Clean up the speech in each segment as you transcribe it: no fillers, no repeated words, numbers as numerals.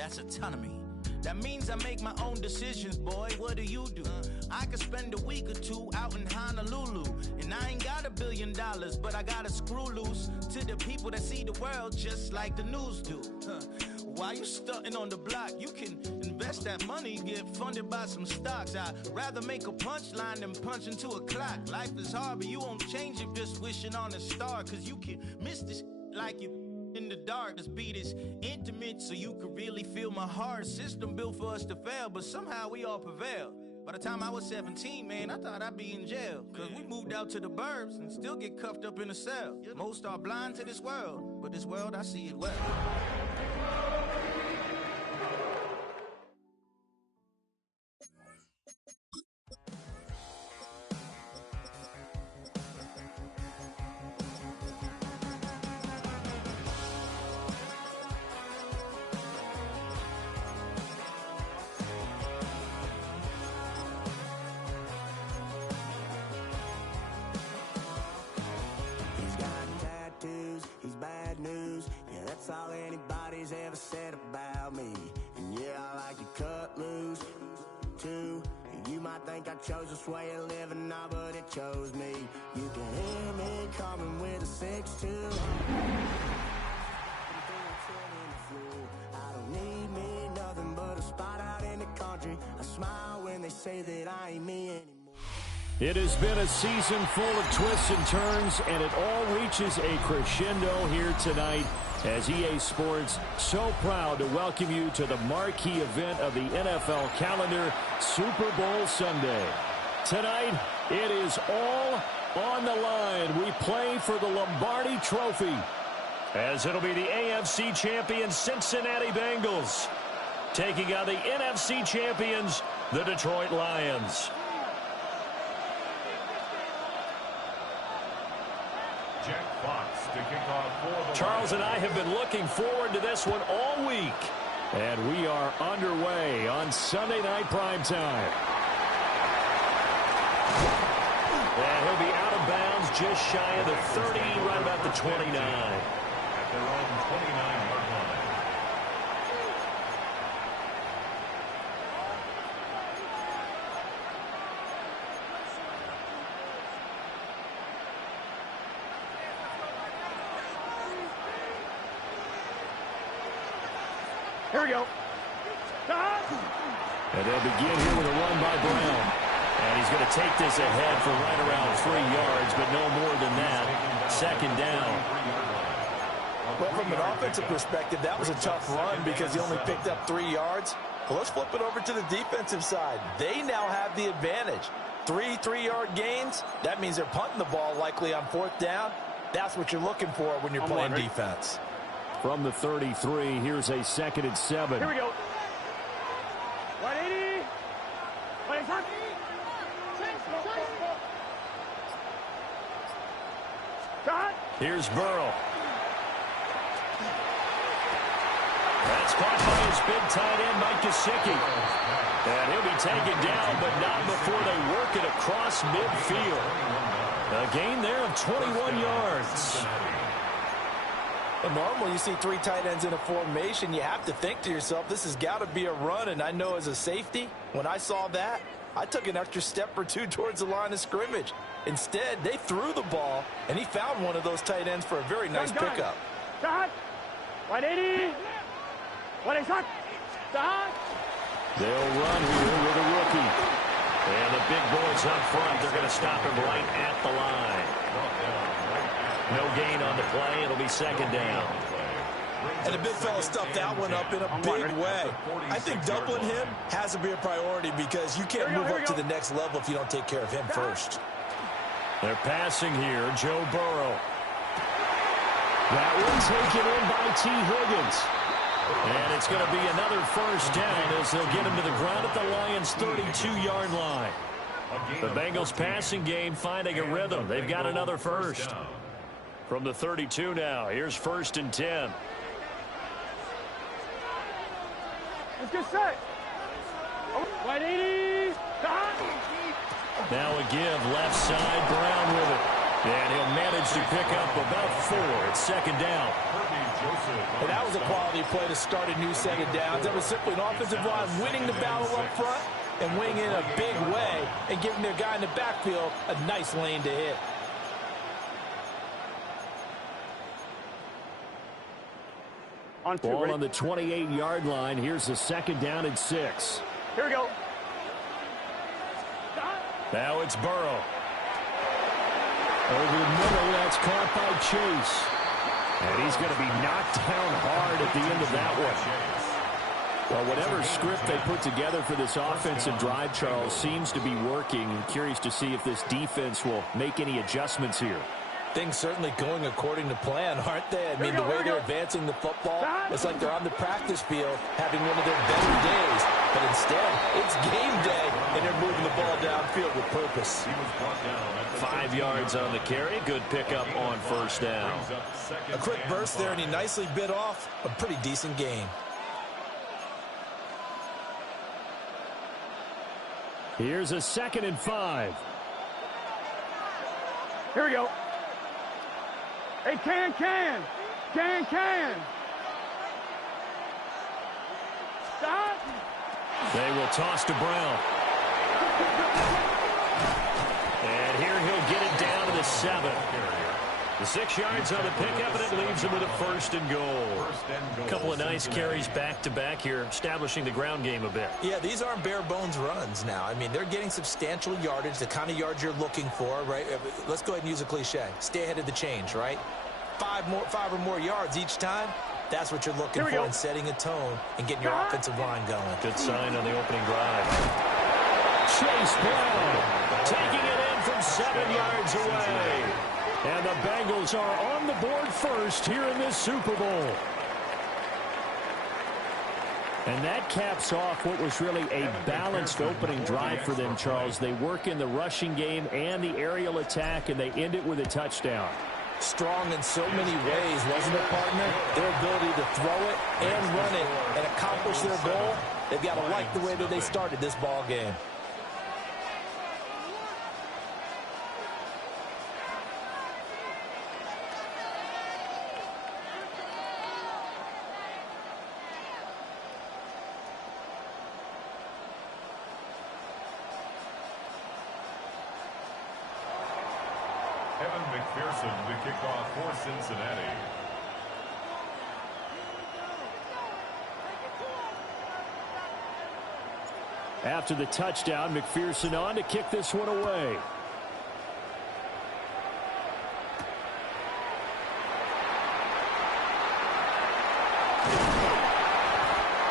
That's autonomy. That means I make my own decisions, boy. What do you do? I could spend a week or two out in Honolulu, and I ain't got $1 billion, but I got a screw loose to the people that see the world just like the news do. While you stunting on the block, you can invest that money, get funded by some stocks. I'd rather make a punchline than punch into a clock. Life is hard, but you won't change it just wishing on a star, cause you can miss this like you in the dark. This beat is intimate, so you can really feel my heart. System built for us to fail, but somehow we all prevail. By the time I was 17, man, I thought I'd be in jail, cause we moved out to the burbs and still get cuffed up in a cell. Most are blind to this world, but this world, I see it well. All anybody's ever said about me. And yeah, I like to cut loose too. You might think I chose this way of living now, but it chose me. You can hear me coming with a 6'2". I don't need me nothing but a spot out in the country. I smile when they say that I ain't me anymore. It has been a season full of twists and turns, and it all reaches a crescendo here tonight as EA Sports so proud to welcome you to the marquee event of the NFL calendar, Super Bowl Sunday. Tonight, it is all on the line. We play for the Lombardi Trophy, as it'll be the AFC champion Cincinnati Bengals taking on the NFC champions, the Detroit Lions. Charles and I have been looking forward to this one all week. And we are underway on Sunday Night Primetime. And he'll be out of bounds just shy of the 30, right about the 29. At their own 29-yard line. Here we go. And they'll begin here with a run by Brown. And he's going to take this ahead for right around 3 yards, but no more than that. Second down. Well, from an offensive perspective, that was a tough run because he only picked up 3 yards. Well, let's flip it over to the defensive side. They now have the advantage. 3 3-yard gains. That means they're punting the ball likely on 4th down. That's what you're looking for when you're playing defense. From the 33, here's a 2nd and 7. Here we go. 180. 180. Here's Burrow. That's caught by his big tight end, Mike Gesicki. And he'll be taken down, but not before they work it across midfield. A gain there of 21 yards. Well, normally you see 3 tight ends in a formation, you have to think to yourself, this has got to be a run. And I know as a safety, when I saw that, I took an extra step or 2 towards the line of scrimmage. Instead, they threw the ball, and he found one of those tight ends for a very nice pickup. 180. 180. They'll run here with a rookie. And the big boys up front, they're going to stop him right at the line. No gain on the play. It'll be 2nd down. And the big fella stuffed that one up in a big way. I think doubling him has to be a priority because you can't move up to the next level if you don't take care of him first. They're passing here, Joe Burrow. That one taken in by T. Higgins. And it's going to be another 1st down as they'll get him to the ground at the Lions' 32-yard line. The Bengals passing game finding a rhythm. They've got another 1st. From the 32 now, here's 1st and 10. Let's get set. 180. Now a give, left side, Brown with it. And he'll manage to pick up about 4. It's 2nd down. And that was a quality play to start a new set of downs. That was simply an offensive line winning the battle up front and winning in a big way and giving their guy in the backfield a nice lane to hit. Ball on the 28-yard line. Here's the 2nd down and 6. Here we go. Now it's Burrow. Over the middle, that's caught by Chase. And he's going to be knocked down hard at the end of that one. Well, whatever script they put together for this offensive drive, Charles, seems to be working. I'm curious to see if this defense will make any adjustments here. Things certainly going according to plan, aren't they? I mean, the way they're advancing the football, it's like they're on the practice field having one of their better days. But instead, it's game day, and they're moving the ball downfield with purpose. 5 yards on the carry. Good pickup on 1st down. A quick burst there, and he nicely bit off a pretty decent gain. Here's a 2nd and 5. Here we go. Hey, can. Stop. They will toss to Brown. And here he'll get it down to the 7. The 6 yards on the pickup, and it leaves him with a 1st and goal. A couple of nice carries back-to-back here, establishing the ground game a bit. Yeah, these aren't bare-bones runs now. I mean, they're getting substantial yardage, the kind of yards you're looking for, right? Let's go ahead and use a cliche. Stay ahead of the change, right? 5 or more yards each time. That's what you're looking for in setting a tone and getting your offensive line going. Good sign on the opening drive. Chase Brown taking it in from 7 yards away. And the Bengals are on the board first here in this Super Bowl. And that caps off what was really a balanced opening drive for them, Charles. They work in the rushing game and the aerial attack, and they end it with a touchdown. Strong in so many ways, wasn't it, partner? Their ability to throw it and run it and accomplish their goal, they've got to like the way that they started this ball game. McPherson to kick off for Cincinnati. After the touchdown, McPherson on to kick this one away.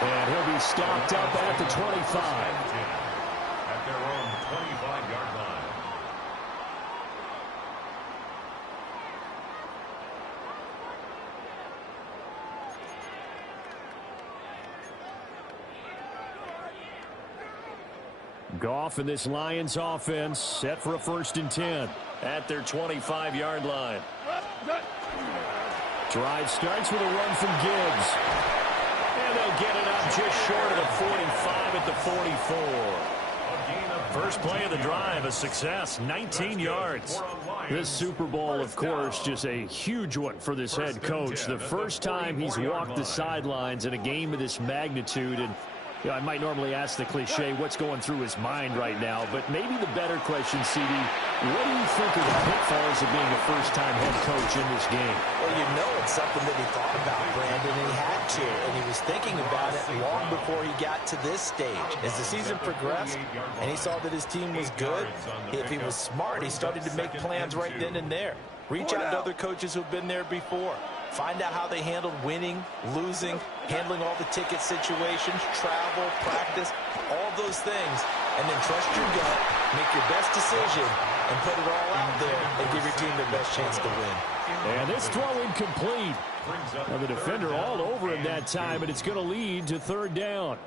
And he'll be stopped up at the 25. At their own 25-yard line. Goff and this Lions offense set for a 1st and 10 at their 25-yard line. Drive starts with a run from Gibbs. And they'll get it up just short of the 45 at the 44. First play of the drive, a success, 19 yards. This Super Bowl, of course, just a huge one for this head coach. The first time he's walked the sidelines in a game of this magnitude. And you know, I might normally ask the cliche, what's going through his mind right now, but maybe the better question, CD, what do you think of the pitfalls of being a first-time head coach in this game? Well, you know it's something that he thought about, Brandon, and he had to, and he was thinking about it long before he got to this stage. As the season progressed, and he saw that his team was good, if he was smart, he started to make plans right then and there. Reach out to other coaches who've been there before. Find out how they handled winning, losing, handling all the ticket situations, travel, practice, all those things. And then trust your gut, make your best decision, and put it all out there and give your team the best chance to win. And this throw incomplete. Now the defender all over him that time, and it's going to lead to 3rd down.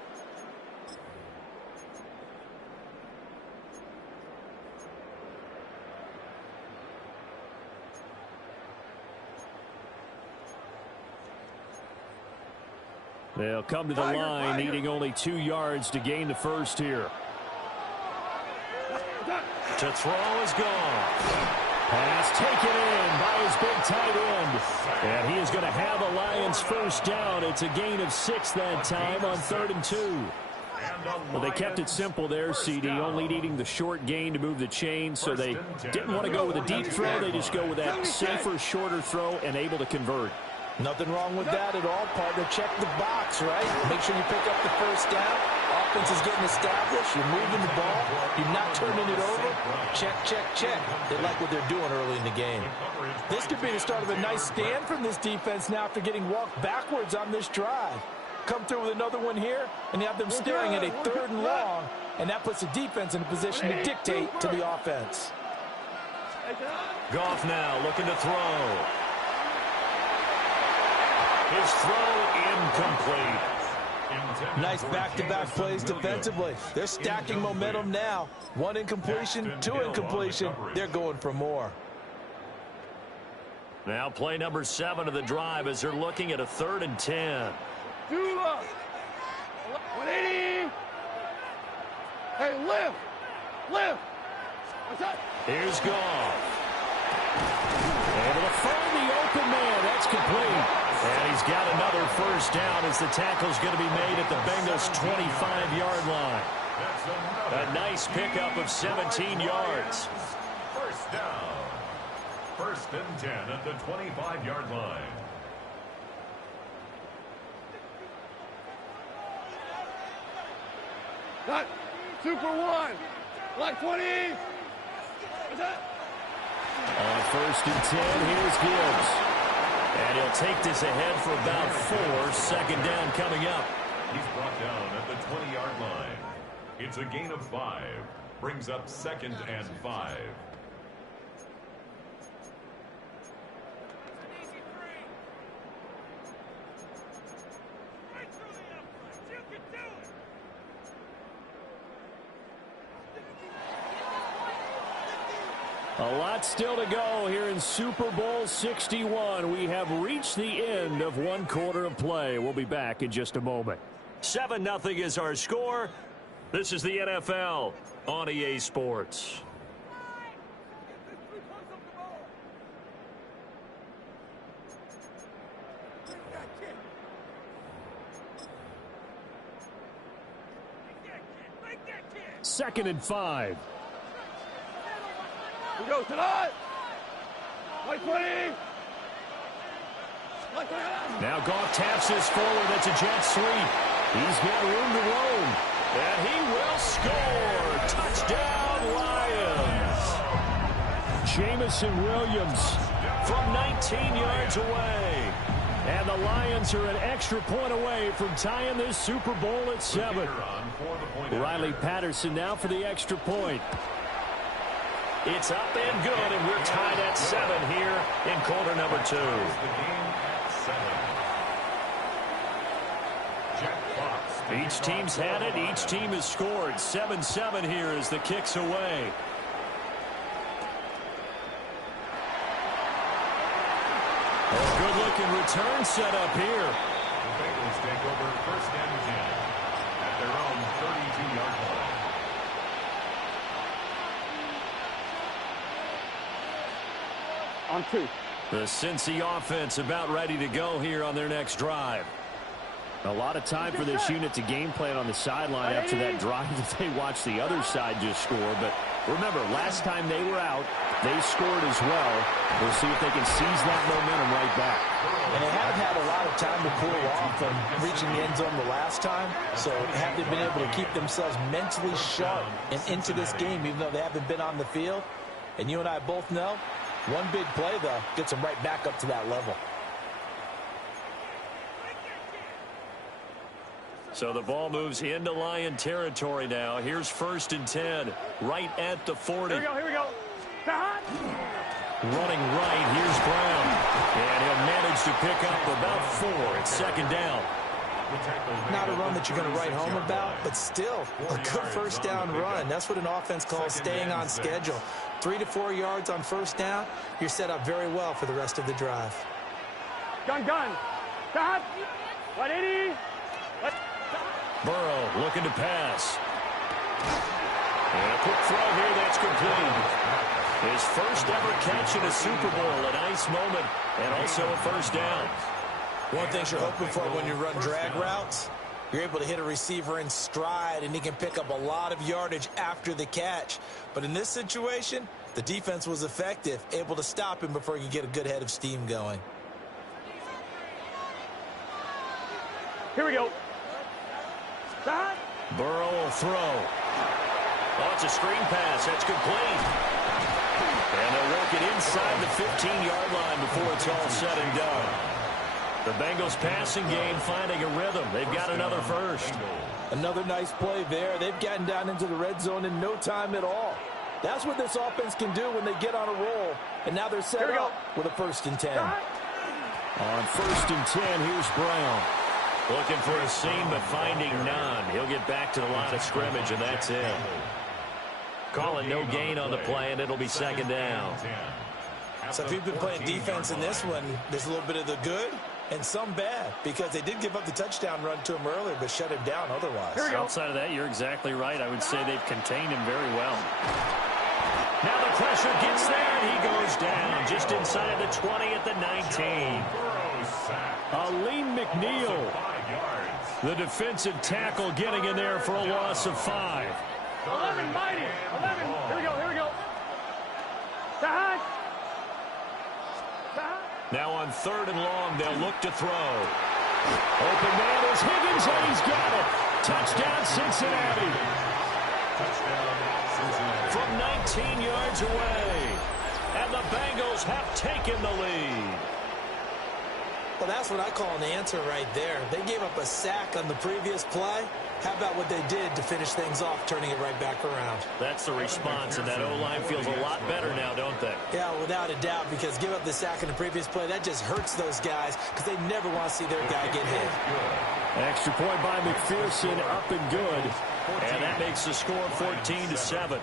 They'll come to the line, needing only 2 yards to gain the first here. To throw is gone. Pass taken in by his big tight end. And he is going to have a Lions first down. It's a gain of 6 that time on 3rd and 2. Well, they kept it simple there, CD, only needing the short gain to move the chain, so they didn't want to go with a deep throw. They just go with that safer, shorter throw and able to convert. Nothing wrong with that at all, partner. Check the box, right? Make sure you pick up the first down. Offense is getting established. You're moving the ball. You're not turning it over. Check, check, check. They like what they're doing early in the game. This could be the start of a nice stand from this defense now after getting walked backwards on this drive. Come through with another one here, and you have them staring at a 3rd and long, and that puts the defense in a position to dictate to the offense. Goff now looking to throw. His throw incomplete. Nice back-to-back plays defensively. They're stacking momentum now. 1 incompletion, 2 incompletion. They're going for more. Now play number 7 of the drive as they're looking at a 3rd and 10. 180. Hey, lift. What's that? Here's Goff. Able to find the open man. That's complete. And he's got another first down as the tackle's going to be made at the Bengals' 25-yard line. A nice pickup of 17 yards. First down. 1st and 10 at the 25-yard line. Not Super 1. Black 20. What's that? On 1st and 10, here's Gibbs. And he'll take this ahead for about 4. 2nd down coming up. He's brought down at the 20-yard line. It's a gain of 5. Brings up 2nd and 5. A lot still to go here in Super Bowl 61. We have reached the end of 1 quarter of play. We'll be back in just a moment. 7-0 is our score. This is the NFL on EA Sports. Second and 5. We go tonight. White 20. Now Goff taps this forward. That's a jet sweep. He's got room to roam. And he will score. Touchdown, Lions. Jamison Williams from 19 yards away. And the Lions are an extra point away from tying this Super Bowl at 7. Riley Patterson now for the extra point. It's up and good, and we're tied at 7 here in quarter number 2. Each team's had it. Each team has scored. 7-7 here as the kick's away. A good-looking return set up here. The Bengals take over 1st and 10 at their own 32-yard line. On 2. The Cincy offense about ready to go here on their next drive. A lot of time for this unit to game plan on the sideline after that drive that they watched the other side just score. But remember, last time they were out, they scored as well. We'll see if they can seize that momentum right back. And they haven't had a lot of time to cool off from reaching the end zone the last time. So have they been able to keep themselves mentally sharp and into this game, even though they haven't been on the field? And you and I both know, one big play, though, gets them right back up to that level. So the ball moves into Lion territory now. Here's 1st and 10, right at the 40. Here we go. Running right, here's Brown. And he'll manage to pick up about 4. It's 2nd down. Not a run that you're going to write home about, but still a good first down run. That's what an offense calls staying on schedule. 3 to 4 yards on first down. You're set up very well for the rest of the drive. Gun. 180. Burrow looking to pass. And a quick throw here that's complete. His first ever catch in a Super Bowl, a nice moment, and also a first down. One thing you're hoping for when you run drag routes, you're able to hit a receiver in stride, and he can pick up a lot of yardage after the catch. But in this situation, the defense was effective, able to stop him before he could get a good head of steam going. Here we go. Stop. Burrow will throw. Oh, it's a screen pass. That's complete. And they'll work it inside the 15-yard line before it's all said and done. The Bengals passing game finding a rhythm. They've got another first. Another nice play there. They've gotten down into the red zone in no time at all. That's what this offense can do when they get on a roll. And now they're set up with a 1st and 10. On 1st and 10, here's Brown. Looking for a seam, but finding none. He'll get back to the line of scrimmage, and that's it. Calling no gain on the play, and it'll be 2nd down. So if you've been playing defense in this one, there's a little bit of the good and some bad, because they did give up the touchdown run to him earlier, but shut him down otherwise. Outside of that, you're exactly right. I would say they've contained him very well. Now the pressure gets there, and he goes down just inside the 20 at the 19. Aleem McNeil, the defensive tackle, getting in there for a loss of 5. 11, mighty. 11. Here we go. Here we go. Side. Now on 3rd and long, they'll look to throw. Open man is Higgins, and he's got it. Touchdown, Cincinnati. From 19 yards away. And the Bengals have taken the lead. Well, that's what I call an answer right there. They gave up a sack on the previous play. How about what they did to finish things off, turning it right back around? That's the response, and that O-line feels a lot better now, don't they? Yeah, without a doubt, because give up the sack in the previous play, that just hurts those guys because they never want to see their guy get hit. Extra point by McPherson, up and good. And that makes the score 14-7.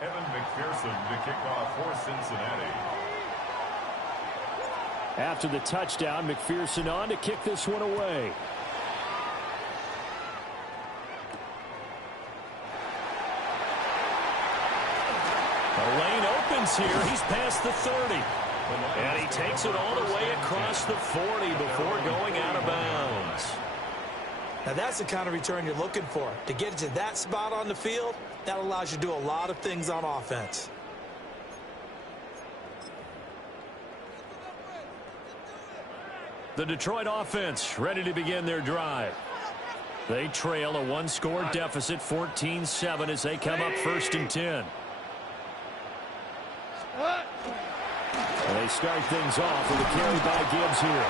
Evan McPherson to kick off for Cincinnati. After the touchdown, McPherson on to kick this one away. The lane opens here. He's past the 30. And he takes it all the way across the 40 before going out of bounds. Now that's the kind of return you're looking for. To get to that spot on the field, that allows you to do a lot of things on offense. The Detroit offense ready to begin their drive. They trail a one-score deficit, 14-7, as they come up 1st and 10. They start things off with a carry by Gibbs here.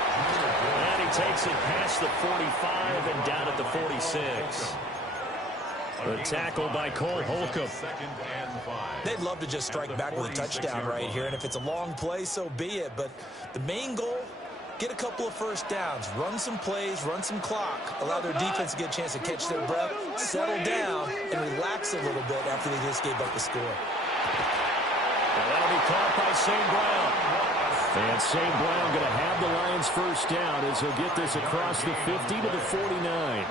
And he takes it past the 45 and down at the 46. The tackle by Cole Holcomb. They'd love to just strike back with a touchdown right here, and if it's a long play, so be it. But the main goal, get a couple of first downs, run some plays, run some clock, allow their defense to get a chance to catch their breath, settle down, and relax a little bit after they just gave up the score. Well, that'll be caught by St. Brown. And St. Brown going to have the Lions first down as he'll get this across the 50 to the 49.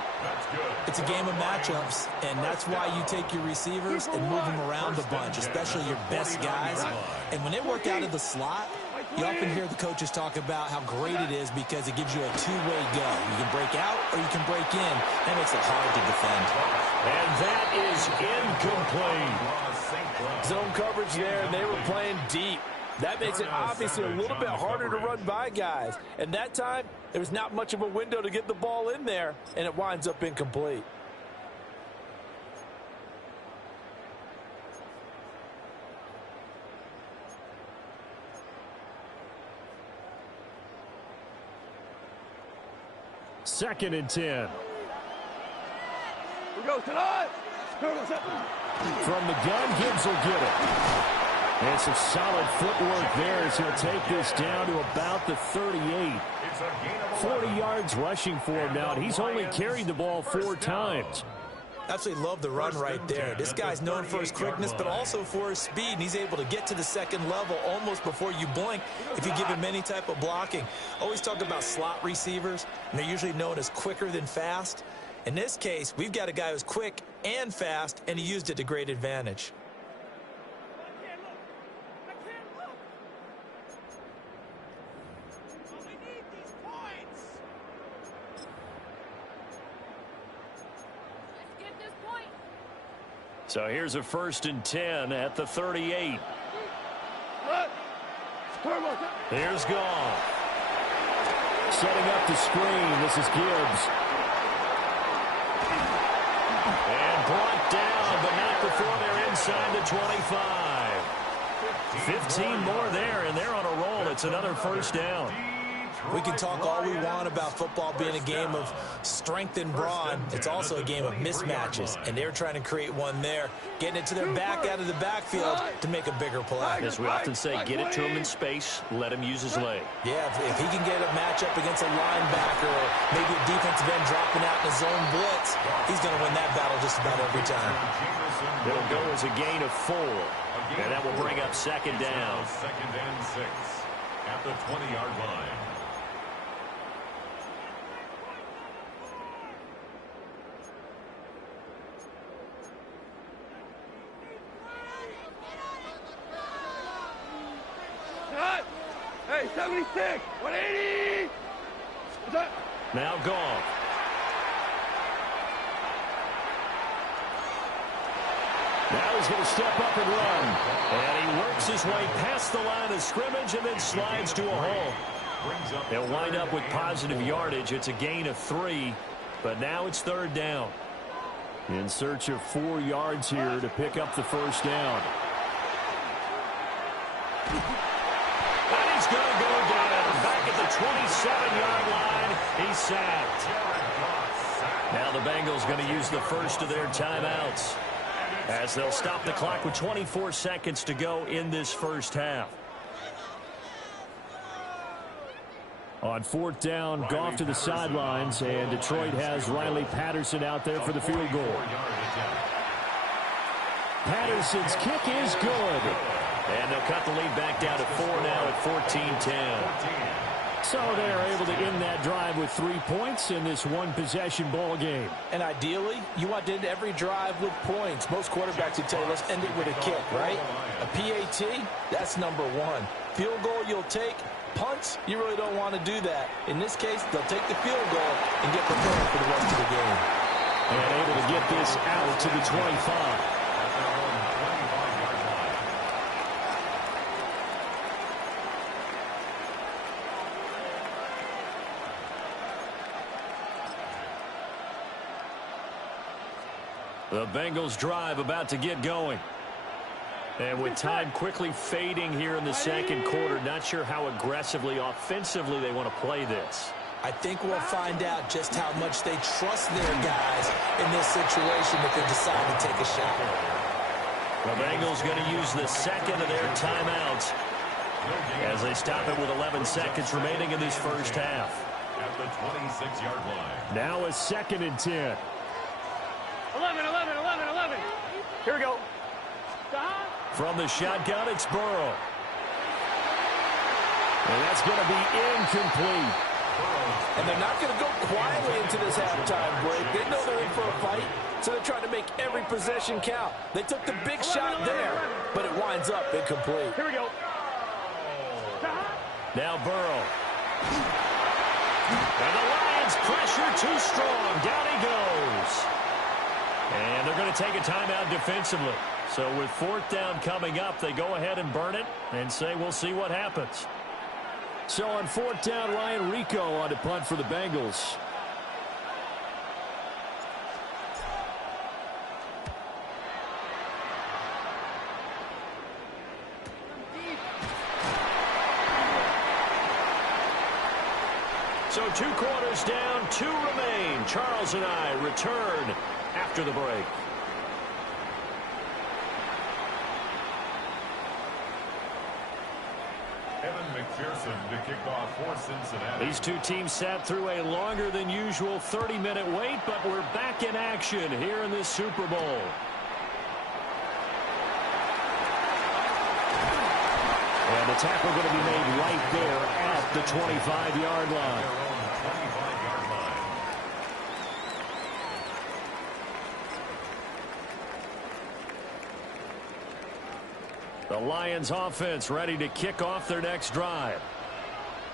It's a game of matchups, and that's why you take your receivers and move them around a bunch, especially your best guys. And when they work out of the slot, you often hear the coaches talk about how great it is because it gives you a two-way go. You can break out or you can break in. That makes it hard to defend. And that is incomplete. Zone coverage there, and they were playing deep. That makes it obviously a little bit harder to run by guys. And that time, there was not much of a window to get the ball in there, and it winds up incomplete. Second and 10. Here we go tonight. From the gun, Gibbs will get it. And some solid footwork there as he'll take this down to about the 38. 40 yards rushing for him now, and he's only carried the ball 4 times. Absolutely love the run right there. This guy's known for his quickness, but also for his speed, and he's able to get to the second level almost before you blink if you give him any type of blocking. Always talk about slot receivers, and they're usually known as quicker than fast. In this case, we've got a guy who's quick and fast, and he used it to great advantage. So here's a 1st and 10 at the 38. Here's Goff. Setting up the screen. This is Gibbs. And brought down, but not before they're inside the 25. 15 more there, and they're on a roll. It's another 1st down. We can talk all we want about football being a game of strength and brawn. It's also a game of mismatches, and they're trying to create one there, getting it to their back out of the backfield to make a bigger play. As we often say, get it to him in space, let him use his leg. Yeah, if he can get a matchup against a linebacker or maybe a defensive end dropping out in a zone blitz, he's going to win that battle just about every time. It'll go as a gain of 4, and that will bring up 2nd down. 2nd and 6 at the 20-yard line. Hey, 76, 180. Now Goff. Now he's going to step up and run. And he works his way past the line of scrimmage and then slides to a hole. They'll wind up with positive yardage. It's a gain of 3, but now it's 3rd down. In search of 4 yards here to pick up the 1st down. And he's going to go down back at the 27-yard line. He's sacked. Now the Bengals going to use the first of their timeouts as they'll stop the clock with 24 seconds to go in this first half. On 4th down, Goff to the sidelines, and Detroit has Riley Patterson out there for the field goal. Patterson's kick is good. And they'll cut the lead back down to 4 now at 14-10. So they're able to end that drive with 3 points in this one-possession ball game. And ideally, you want to end every drive with points. Most quarterbacks would tell you, let's end it with a kick, right? A PAT, that's number 1. Field goal you'll take. Punts, you really don't want to do that. In this case, they'll take the field goal and get prepared for the rest of the game. And able to get this out to the 25. The Bengals drive about to get going. And with time quickly fading here in the second quarter, not sure how aggressively, offensively they want to play this. I think we'll find out just how much they trust their guys in this situation if they decide to take a shot. The Bengals going to use the second of their timeouts as they stop it with 11 seconds remaining in this first half. At the 26-yard line. Now a 2nd and 10. 11. Here we go. From the shotgun, it's Burrow. And that's going to be incomplete. And they're not going to go quietly into this halftime break. They know they're in for a fight, so they're trying to make every possession count. They took the big shot there, but it winds up incomplete. Here we go. Now Burrow. And the Lions pressure too strong. Down he goes. And they're going to take a timeout defensively. So with 4th down coming up, they go ahead and burn it and say we'll see what happens. So on 4th down, Ryan Rico on to punt for the Bengals. So 2 quarters down, 2 remain. Charles and I return after the break. Evan McPherson to kick off for Cincinnati. These two teams sat through a longer than usual 30-minute wait, but we're back in action here in this Super Bowl. And the tackle going to be made right there at the 25-yard line. The Lions offense ready to kick off their next drive.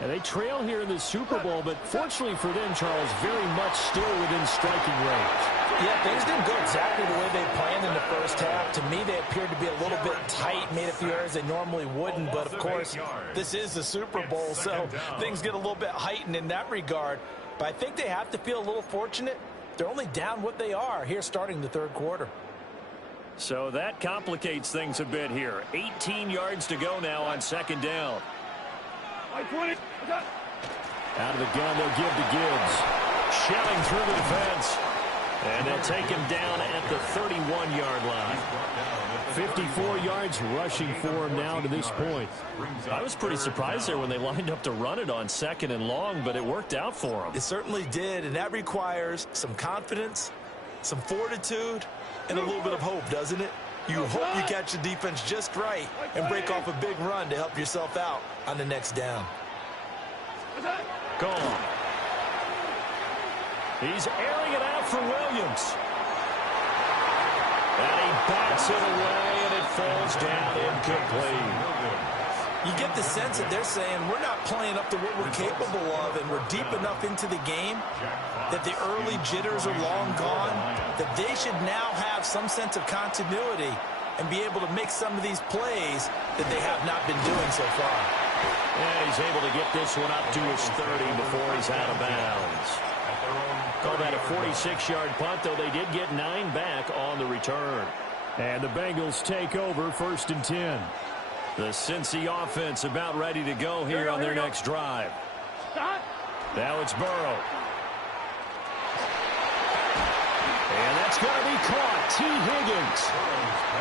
And they trail here in the Super Bowl, but fortunately for them, Charles, very much still within striking range. Yeah, things didn't go exactly the way they planned in the first half. To me, they appeared to be a little bit tight, made a few errors they normally wouldn't. But, of course, this is the Super Bowl, so things get a little bit heightened in that regard. But I think they have to feel a little fortunate. They're only down what they are here starting the third quarter. So that complicates things a bit here. 18 yards to go now on second down. Out of the gun, they'll give to Gibbs. Shelling through the defense. And they'll take him down at the 31-yard line. 54 yards rushing for him now to this point. I was pretty surprised there when they lined up to run it on second and long, but it worked out for them. It certainly did, and that requires some confidence, some fortitude, and a little bit of hope, doesn't it? You hope you catch the defense just right and break off a big run to help yourself out on the next down. Gone. He's airing it out for Williams. And he bats it away, and it falls down incomplete. You get the sense that they're saying we're not playing up to what we're capable of, and we're deep enough into the game that the early jitters are long gone, that they should now have some sense of continuity and be able to make some of these plays that they have not been doing so far. And he's able to get this one up to his 30 before he's out of bounds. Call that a 46-yard punt, though they did get 9 back on the return. And the Bengals take over 1st and 10. The Cincy offense about ready to go here on their next drive. Now it's Burrow. And that's going to be caught. T. Higgins.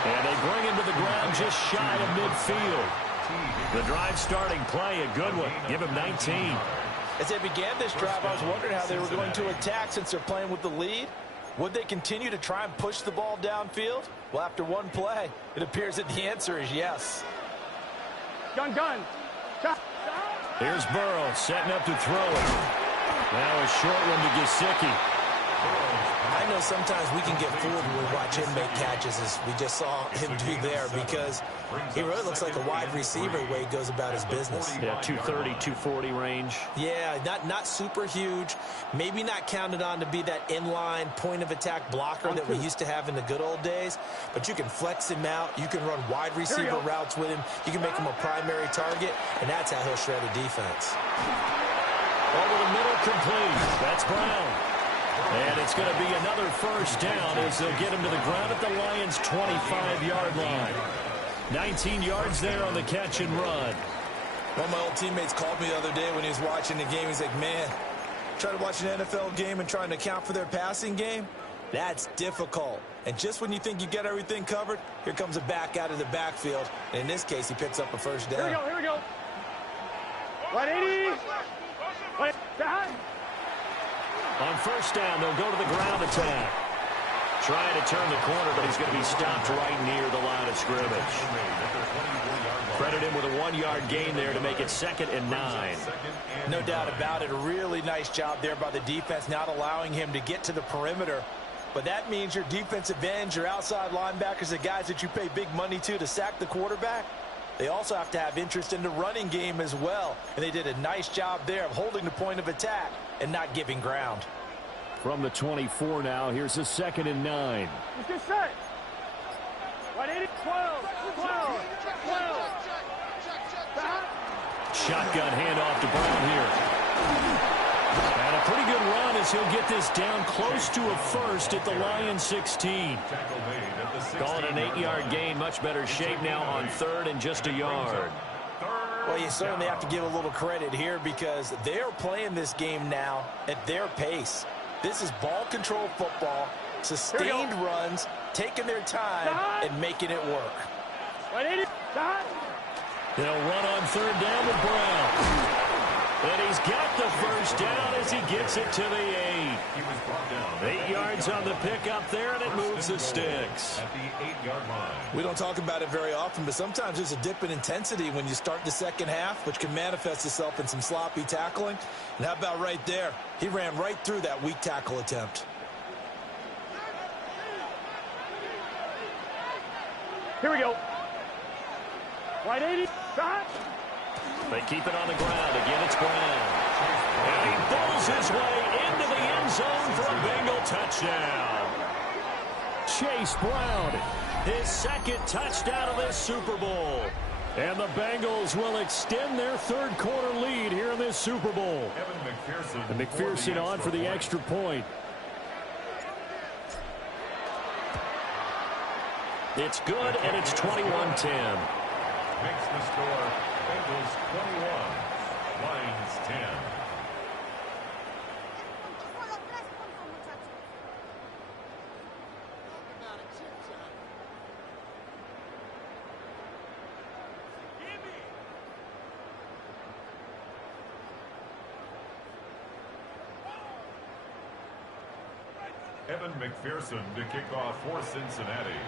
And they bring him to the ground just shy of midfield. The drive starting play, a good one. Give him 19. As they began this drive, I was wondering how they were going to attack since they're playing with the lead. Would they continue to try and push the ball downfield? Well, after one play, it appears that the answer is yes. Gun. Here's Burrow setting up to throw it. Now a short one to Gesicki. I know sometimes we can get fooled when we watch him make catches, as we just saw him do there, because he really looks like a wide receiver the way he goes about his business. Yeah, 230, 240 range. Yeah, not super huge. Maybe not counted on to be that inline point-of-attack blocker that we used to have in the good old days, but you can flex him out. You can run wide receiver routes with him. You can make him a primary target, and that's how he'll shred a defense. Over the middle, complete. That's Brown. And it's going to be another first down as they'll get him to the ground at the Lions' 25-yard line. 19 yards there on the catch and run. One of my old teammates called me the other day when he was watching the game. He's like, man, trying to watch an NFL game and trying to account for their passing game? That's difficult. And just when you think you get everything covered, here comes a back out of the backfield. And in this case, he picks up a first down. Here we go. 180. Wait, down. On first down, they'll go to the ground attack. Trying to turn the corner, but he's going to be stopped right near the line of scrimmage. Credit him with a 1-yard gain there to make it 2nd and 9. No doubt about it. A really nice job there by the defense, not allowing him to get to the perimeter. But that means your defensive ends, your outside linebackers, the guys that you pay big money to sack the quarterback, they also have to have interest in the running game as well. And they did a nice job there of holding the point of attack and not giving ground. From the 24 now, here's a 2nd and 9. Let's get set. 180, 12. Shotgun handoff to Brown here. And a pretty good run as he'll get this down close to a first at the Lions 16. Call it an 8-yard gain. Much better shape now on 3rd and just a yard. Well, you certainly have to give a little credit here because they're playing this game now at their pace. This is ball control football, sustained runs, taking their time and making it work. They'll run on third down with Brown. And he's got the first down as he gets it to the 8. 8 yards on the pickup there, and it moves the sticks. At the 8-yard line. We don't talk about it very often, but sometimes there's a dip in intensity when you start the second half, which can manifest itself in some sloppy tackling. And how about right there? He ran right through that weak tackle attempt. Here we go. Right 80. Stop. They keep it on the ground. Again, it's Brown. And he bowls his way into the end zone for a Bengal touchdown. Chase Brown, his second touchdown of this Super Bowl. And the Bengals will extend their third quarter lead here in this Super Bowl. And McPherson on for the extra point. It's good, and it's 21-10. Makes the score Bengals 21, Lions 10. Evan McPherson to kick off for Cincinnati.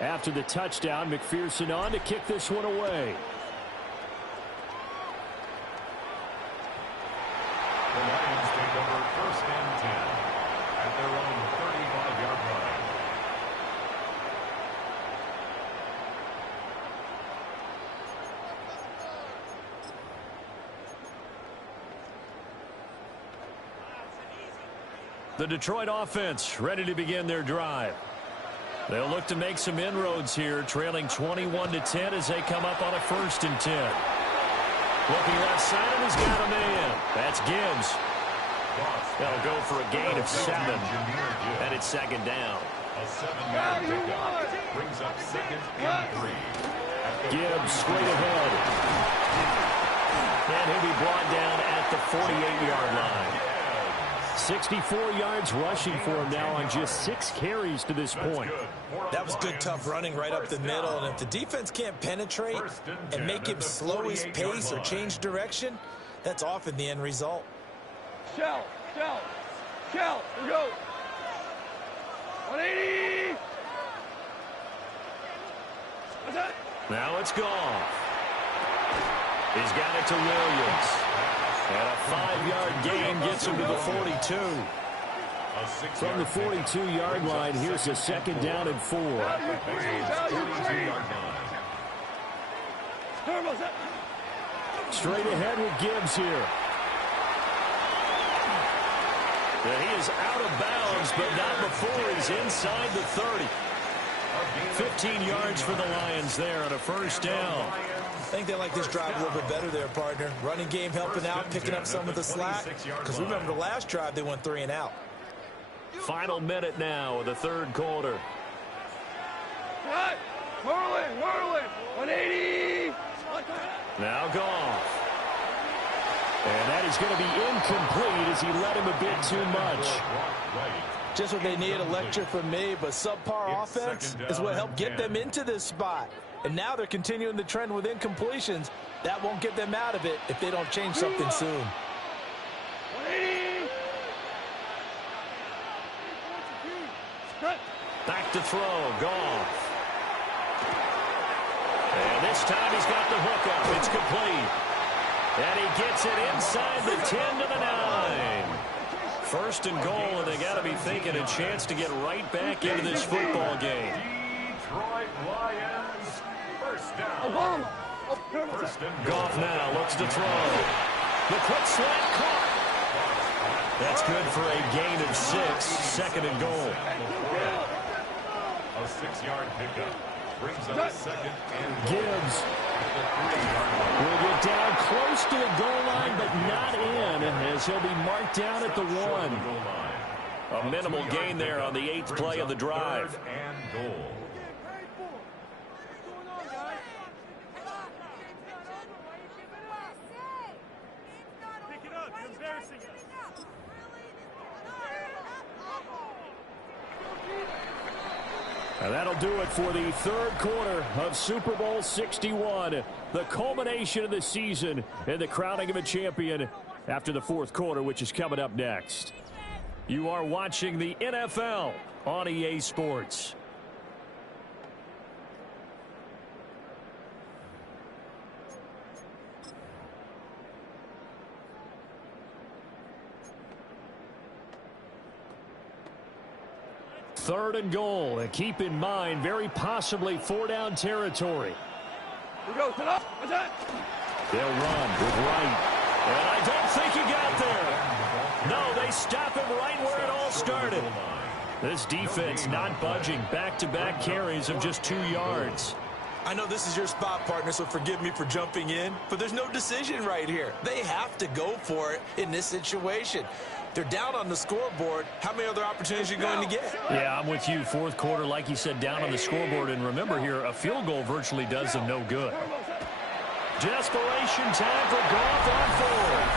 After the touchdown, McPherson on to kick this one away. The Lions take over 1st and 10 at their own 35-yard line. The Detroit offense ready to begin their drive. They'll look to make some inroads here, trailing 21-10 as they come up on a 1st and 10. Looking left side, and he's got a man. That's Gibbs. That'll go for a gain of 7, and it's 2nd down. A 7-yard pickup brings up 2nd and 3. Gibbs straight ahead. And he'll be brought down at the 48-yard line. 64 yards rushing for him now on just 6 carries to this point. That was good, tough running right up the middle. And if the defense can't penetrate and make him slow his pace or change direction, that's often the end result. Shell. Here we go. 180. That's it. Now it's Goff. He's got it to Williams. And a 5-yard gain gets him to the 42. From the 42-yard line, here's a 2nd down and 4. Straight ahead with Gibbs here. And he is out of bounds, but not before he's inside the 30. 15 yards for the Lions there on a 1st down. I think they like this drive a little bit better there, partner. Running game helping out, picking up some of the slack. Because remember the last drive, they went 3 and out. Final minute now of the 3rd quarter. What? Merlin. 180. Now Goff. And that is going to be incomplete as he led him a bit too much. Just what they need, a lecture from me, but subpar offense is what helped get them into this spot. And now they're continuing the trend with incompletions. That won't get them out of it if they don't change something soon. 180. Back to throw, Goff. And this time he's got the hook up. It's complete. And he gets it inside the 10 to the 9. 1st and goal, and they got to be thinking a chance to get right back into this football game. Detroit Lions, 1st down. Goff now looks to throw. The quick slant caught. That's good for a gain of 6. 2nd and goal. A 6-yard pickup brings up 2nd and Gibbs will get down close to the goal line, but not in, as he'll be marked down at the 1. A minimal gain there on the 8th play of the drive. 3rd and goal. And that'll do it for the third quarter of Super Bowl 61, the culmination of the season and the crowning of a champion after the fourth quarter, which is coming up next. You are watching the NFL on EA Sports. Third and goal, and keep in mind, very possibly four-down territory. Here goes to up. What's that? They'll run with Wright, and I don't think he got there. No, they stop him right where it all started. This defense not budging. Back-to-back carries of just 2 yards. I know this is your spot, partner, so forgive me for jumping in, but there's no decision right here. They have to go for it in this situation. They're down on the scoreboard. How many other opportunities are you going to get? Yeah, I'm with you. Fourth quarter, like you said, down on the scoreboard. And remember here, a field goal virtually does them no good. Desperation time for Goff on fourth.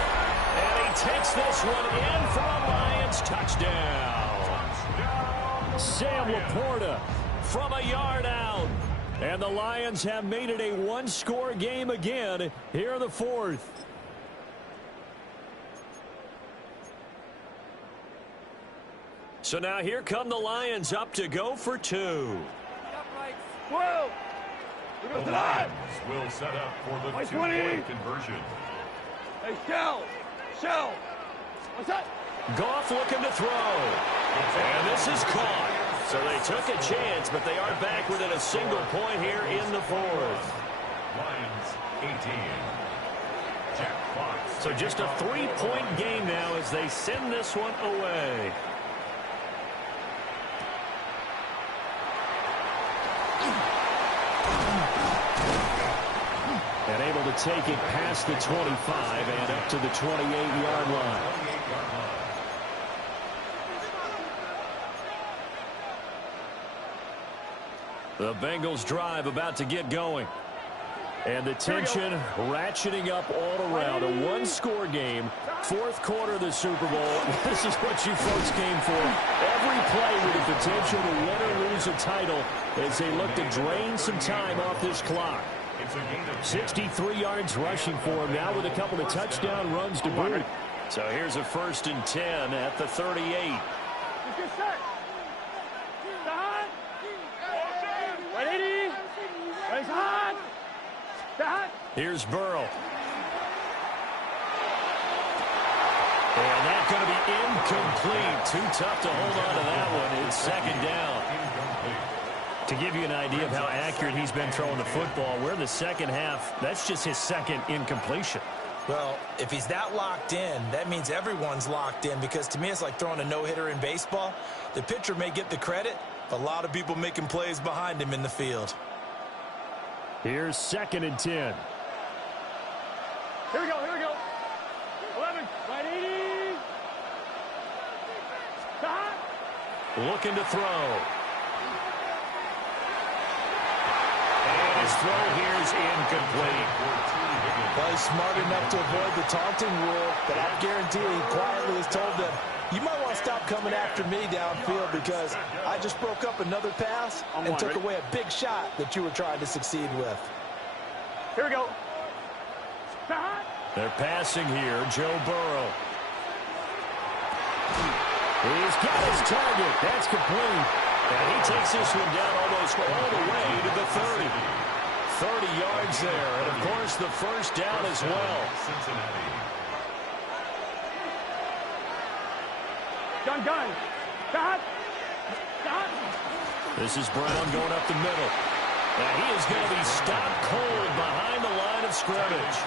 And he takes this one in for a Lions touchdown. Sam Laporta from a yard out. And the Lions have made it a one-score game again here in the fourth. So now here come the Lions up to go for 2. Whoa! The Lions will set up for the two-point conversion. Hey, Shell! What's that? Goff looking to throw. And this is caught. So they took a chance, but they are back within a single point here in the fourth. Lions 18. Jack Fox. So just a 3-point game now as they send this one away. And able to take it past the 25 and up to the 28-yard line. The Bengals drive about to get going. And the tension ratcheting up all around. A one-score game. Fourth quarter of the Super Bowl. This is what you folks came for. Every play with the potential to win or lose a title as they look to drain some time off this clock. 63 yards rushing for him now with a couple of touchdown runs to boot. So here's a 1st and 10 at the 38. Here's Burrow. And that's going to be incomplete. Too tough to hold on to that one. It's 2nd down. To give you an idea of how accurate he's been throwing the football, we're in the second half. That's just his 2nd incompletion. Well, if he's that locked in, that means everyone's locked in, because to me it's like throwing a no-hitter in baseball. The pitcher may get the credit, but a lot of people making plays behind him in the field. Here's 2nd and 10. Here we go. 11, right 80. Stop. Looking to throw. And his throw here is incomplete. Well, he's smart enough to avoid the taunting rule, but I guarantee he quietly has told them, you might want to stop coming after me downfield because I just broke up another pass and took away a big shot that you were trying to succeed with. Here we go. They're passing here. Joe Burrow. He's got his target. That's complete. And he takes this one down almost all the way to the 30. 30 yards there. And, of course, the 1st down as well. Gun. Stop. This is Brown going up the middle. And he is going to be stopped cold behind the line of scrimmage.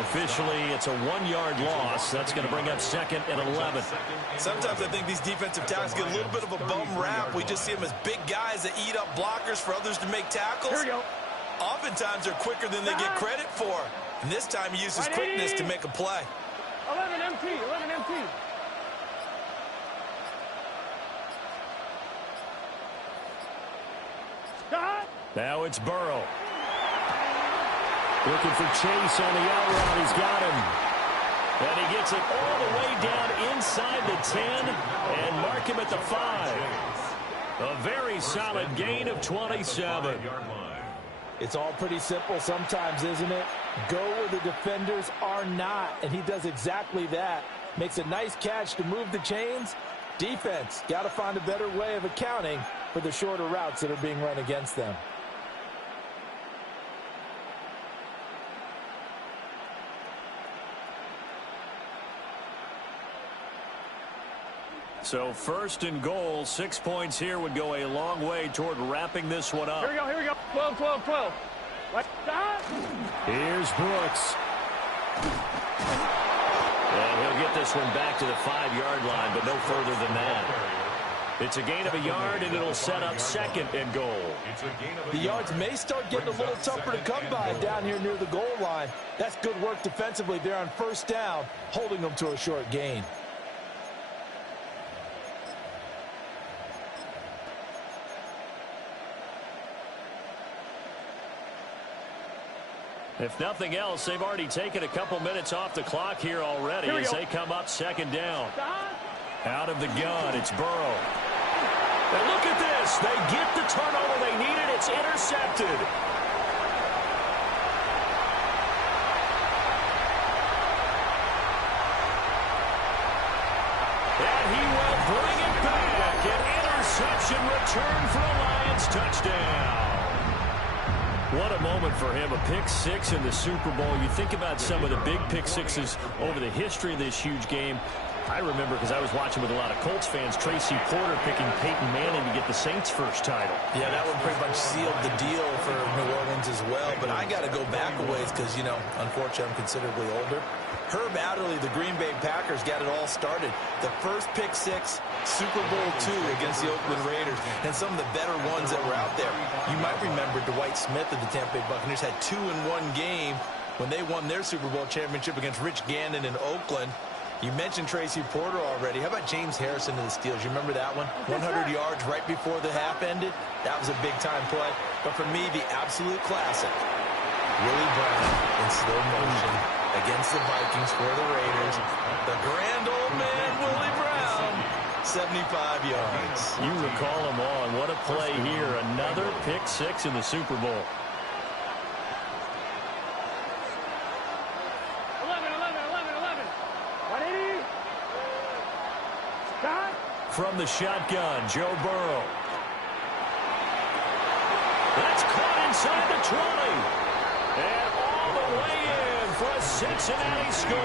Officially, it's a 1-yard loss. That's going to bring up 2nd and 11. Sometimes I think these defensive tackles get a little bit of a bum rap. We just see them as big guys that eat up blockers for others to make tackles. Here we go. Oftentimes they're quicker than they get credit for. And this time he uses quickness to make a play. 11 MT. Now it's Burrow. Looking for Chase on the out route. He's got him. And he gets it all the way down inside the 10 and mark him at the 5. A very solid gain of 27. It's all pretty simple sometimes, isn't it? Go where the defenders are not, and he does exactly that. Makes a nice catch to move the chains. Defense, got to find a better way of accounting for the shorter routes that are being run against them. So first and goal, 6 points here would go a long way toward wrapping this one up. Here we go. 12, 12, 12. Here's Brooks. And he'll get this one back to the 5-yard line, but no further than that. It's a gain of a yard, and it'll set up second and goal. The yards may start getting a little tougher to come by down here near the goal line. That's good work defensively there on first down, holding them to a short gain. If nothing else, they've already taken a couple minutes off the clock here already as they come up second down. Out of the gun, it's Burrow. And look at this. They get the turnover they needed. It's intercepted. And he will bring it back. An interception return for a Lions touchdown. What a moment for him, a pick six in the Super Bowl. You think about some of the big pick sixes over the history of this huge game. I remember, because I was watching with a lot of Colts fans, Tracy Porter picking Peyton Manning to get the Saints' first title. Yeah, that one pretty much sealed the deal for New Orleans as well. But I got to go back a ways because, you know, unfortunately I'm considerably older. Herb Adderley, the Green Bay Packers, got it all started. The first pick six, Super Bowl II against the Oakland Raiders, and some of the better ones that were out there. You might remember Dwight Smith of the Tampa Bay Buccaneers had 2 in one game when they won their Super Bowl championship against Rich Gannon in Oakland. You mentioned Tracy Porter already. How about James Harrison of the Steelers? You remember that one? 100 yards right before the half ended. That was a big-time play. But for me, the absolute classic, Willie Brown in slow motion against the Vikings for the Raiders. The grand old man, Willie Brown, 75 yards. You recall them all, and what a play here. Another pick six in the Super Bowl. 180. Stop. From the shotgun, Joe Burrow. That's caught inside the 20. And all the way in for a Cincinnati score.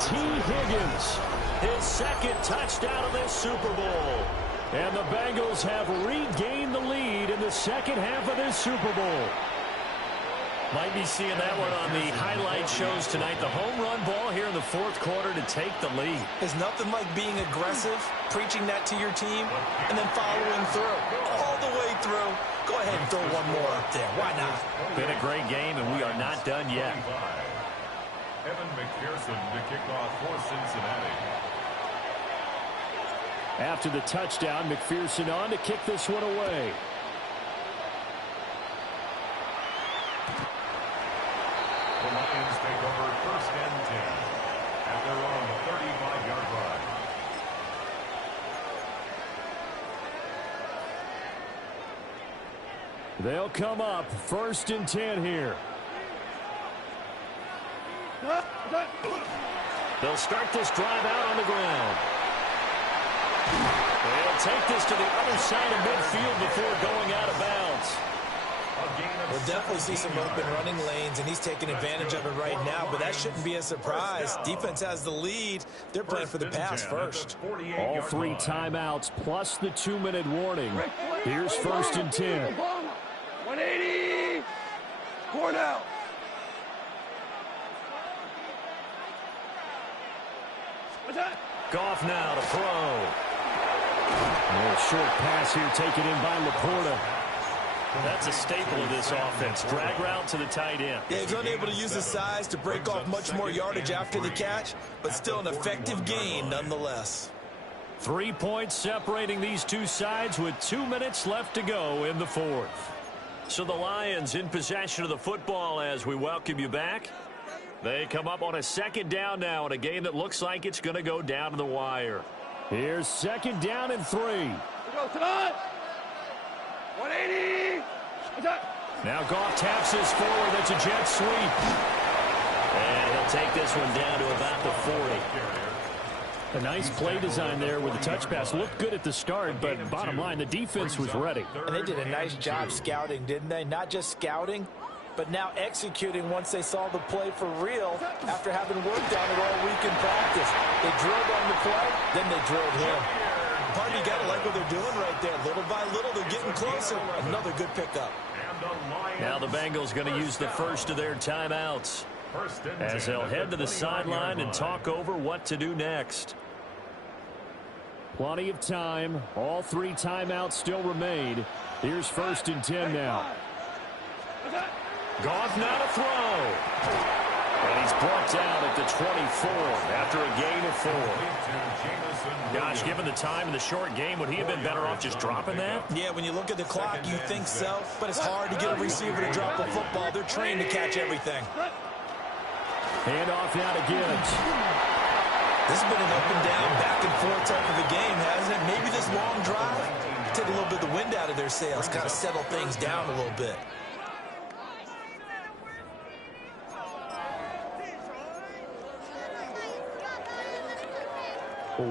T. Higgins, his second touchdown of this Super Bowl. And the Bengals have regained the lead in the second half of this Super Bowl. Might be seeing that one on the highlight shows tonight. The home run ball here in the fourth quarter to take the lead. There's nothing like being aggressive, preaching that to your team, and then following through. All the way through. Go ahead and throw one more up there. Why not? Been a great game, and we are not done yet. Evan McPherson to kick off for Cincinnati. After the touchdown, McPherson on to kick this one away. The Lions take over first and 10 at their own 35-yard line. They'll come up first and 10 here. They'll start this drive out on the ground. They'll take this to the other side of midfield before going out of bounds. We'll definitely see some open running lanes, and he's taking advantage of it right now, but that shouldn't be a surprise. Defense has the lead. They're playing for the pass first. All 3 timeouts plus the 2-minute warning. Here's first and 10. 180. Score now. What's that? Goff now to throw. A short pass here taken in by Laporta. That's a staple of this offense. Drag route to the tight end. Yeah, he's unable to use his size to break off much more yardage after the catch, but still an effective gain nonetheless. 3 points separating these two sides with 2 minutes left to go in the fourth. So the Lions in possession of the football as we welcome you back. They come up on a second down now in a game that looks like it's going to go down to the wire. Here's second down and 3. Go to the 180. Now Goff taps this forward. That's a jet sweep. And he'll take this one down to about the 40. A nice play design there with the touch pass. Looked good at the start, but bottom line, the defense was ready. And they did a nice job scouting, didn't they? Not just scouting, but now executing once they saw the play for real after having worked on it all week in practice. They drilled on the play, then they drilled him. Partner, you got to like what they're doing right there. Little by little, they're getting closer. Another good pickup. Now the Bengals going to use the first of their timeouts as they'll head to the sideline and talk over what to do next. Plenty of time. All 3 timeouts still remain. Here's 1st and 10 now. Goff now to throw. And he's brought down at the 24 after a gain of 4. Gosh, given the time in the short game, would he have been better off just dropping that? Yeah, when you look at the clock, you think so. But it's hard to get a receiver to drop a football. They're trained to catch everything. Hand off now to Gibbs. This has been an up and down, back and forth type of a game, hasn't it? Maybe this long drive, take a little bit of the wind out of their sails, kind of settle things down a little bit.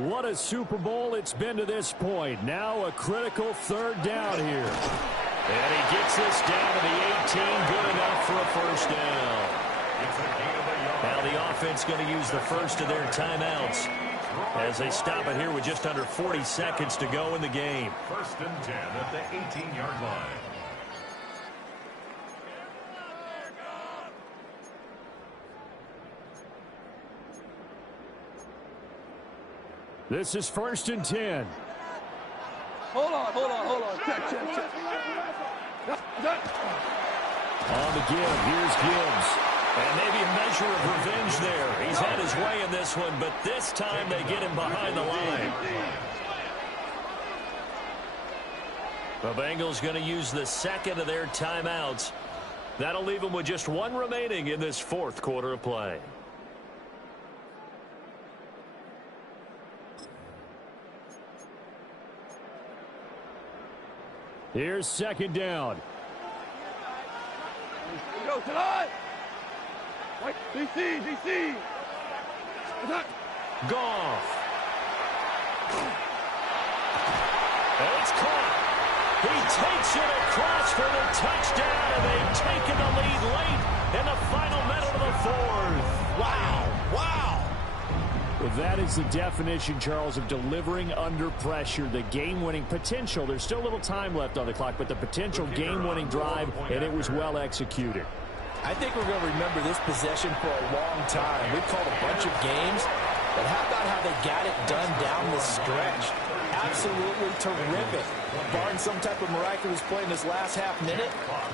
What a Super Bowl it's been to this point. Now a critical 3rd down here. And he gets this down to the 18, good enough for a 1st down. Now the offense going to use the first of their timeouts as they stop it here with just under 40 seconds to go in the game. 1st and 10 at the 18-yard line. This is 1st and 10. Hold on. Check. On the give, here's Gibbs. And maybe a measure of revenge there. He's had his way in this one, but this time they get him behind the line. The Bengals going to use the 2nd of their timeouts. That'll leave them with just 1 remaining in this 4th quarter of play. Here's 2nd down. Go tonight. Wait, DC. Goff. And it's caught. He takes it across for the touchdown, and they've taken the lead late in the final minute of the 4th. Wow. That is the definition, Charles, of delivering under pressure. The game-winning potential. There's still a little time left on the clock, but the potential game-winning drive, and it was well executed. I think we're going to remember this possession for a long time. We've called a bunch of games, but how about how they got it done down the stretch? Absolutely terrific. Barring some type of miraculous play in this last half minute,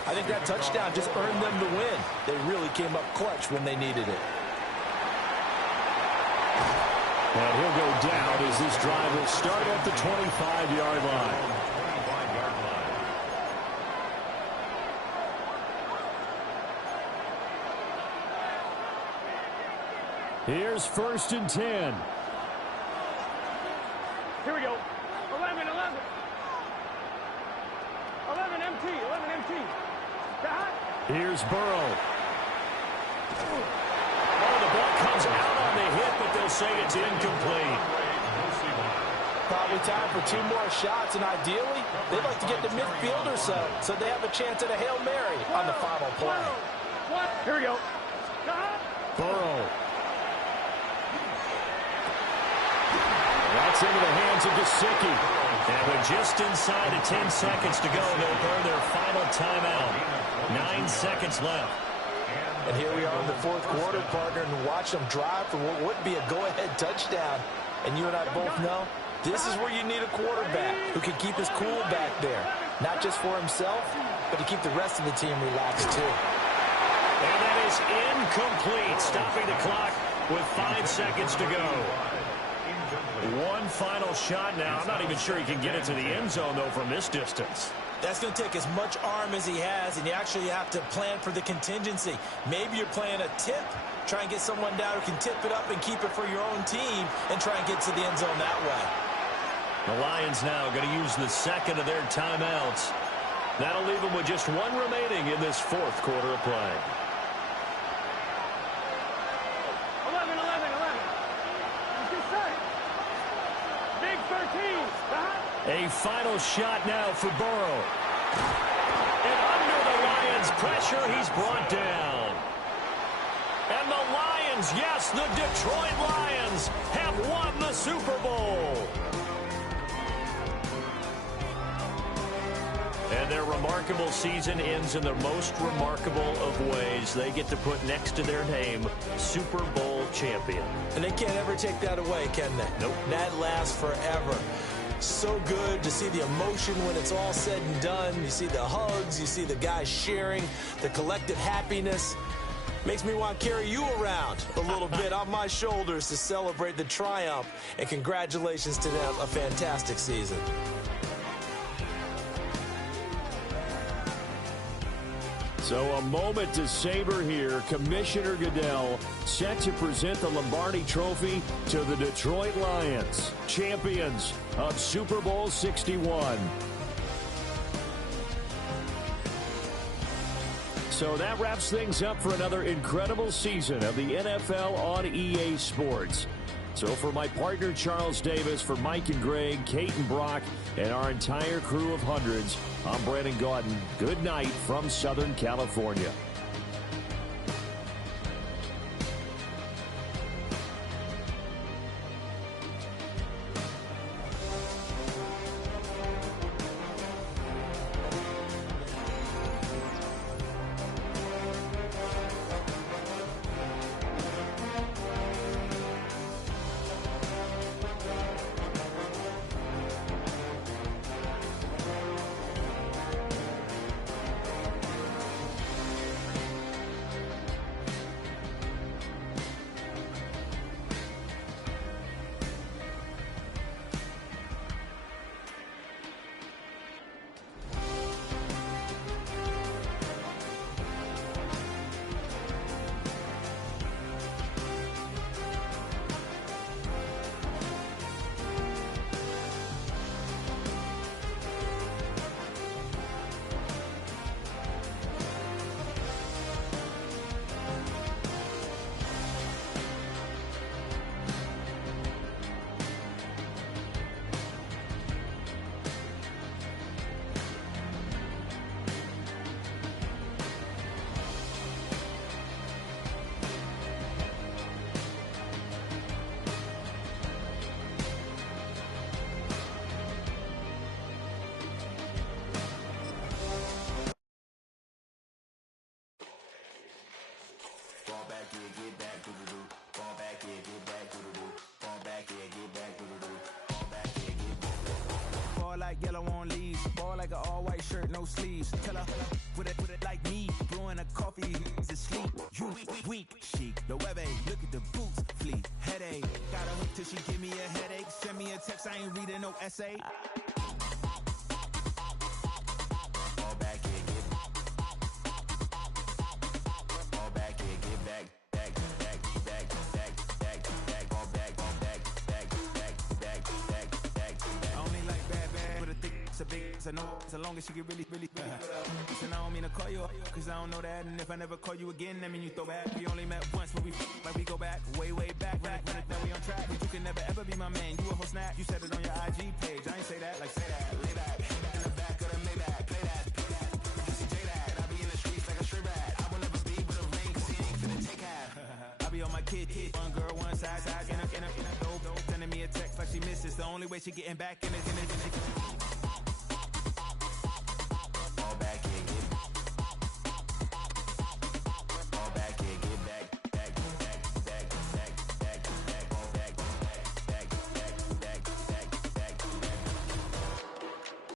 I think that touchdown just earned them the win. They really came up clutch when they needed it. And he'll go down as this drive will start at the 25-yard line. Here's 1st and 10. Here we go. 11. 11 MT. Here's Burrow. Oh, the ball comes out on the hit, but they'll say it's incomplete. Probably time for 2 more shots, and ideally, they'd like to get to midfield or so they have a chance at a Hail Mary on the final play. Here we go. Burrow. That's into the hands of Gesicki. And with just inside of 10 seconds to go, they'll burn their final timeout. 9 seconds left. And here we are in the 4th quarter, partner, and watch them drive for what would be a go-ahead touchdown. And you and I both know this is where you need a quarterback who can keep his cool back there. Not just for himself, but to keep the rest of the team relaxed, too. And that is incomplete, stopping the clock with 5 seconds to go. One final shot now. I'm not even sure he can get it to the end zone, though, from this distance. That's going to take as much arm as he has, and you actually have to plan for the contingency. Maybe you're playing a tip. Try and get someone down who can tip it up and keep it for your own team and try and get to the end zone that way. The Lions now going to use the second of their timeouts. That'll leave them with just one remaining in this fourth quarter of play. 11. Just set. Big 13. A final shot now for Burrow. And under the Lions' pressure, he's brought down. And the Lions, yes, the Detroit Lions, have won the Super Bowl. And their remarkable season ends in the most remarkable of ways. They get to put next to their name, Super Bowl champion. And they can't ever take that away, can they? Nope. That lasts forever. So good to see the emotion when it's all said and done. You see the hugs, you see the guys sharing, the collective happiness. Makes me want to carry you around a little bit on my shoulders to celebrate the triumph. And congratulations to them, a fantastic season. So a moment to savor here. Commissioner Goodell set to present the Lombardi Trophy to the Detroit Lions, champions of Super Bowl 61. So that wraps things up for another incredible season of the NFL on EA Sports. So for my partner Charles Davis, for Mike and Greg, Kate and Brock, and our entire crew of hundreds, I'm Brandon Gaudin. Good night from Southern California. Yellow on leaves, ball like an all-white shirt, no sleeves. Tell her, put it like me, blowing a coffee, he's asleep. You weak, chic, the web look at the boots, fleet, headache. Gotta wait till she give me a headache. Send me a text, I ain't reading no essay. Fall back here, get back. So no, so long as she get really so I don't mean to call you up, cause I don't know that. And if I never call you again, that mean you throw back. We only met once, but we go back, way back. Run it, then we on track. But you can never ever be my man. You a whole snap, you said it on your IG page. I ain't say that, like say that, lay back. In the back of the Maybach, play that. Just say that, I be in the streets like a stray rat. I will never be with a ring, cause he ain't finna take half. I be on my kid, one girl, one side, in a dope, sending me a text like she misses. The only way she getting back in it.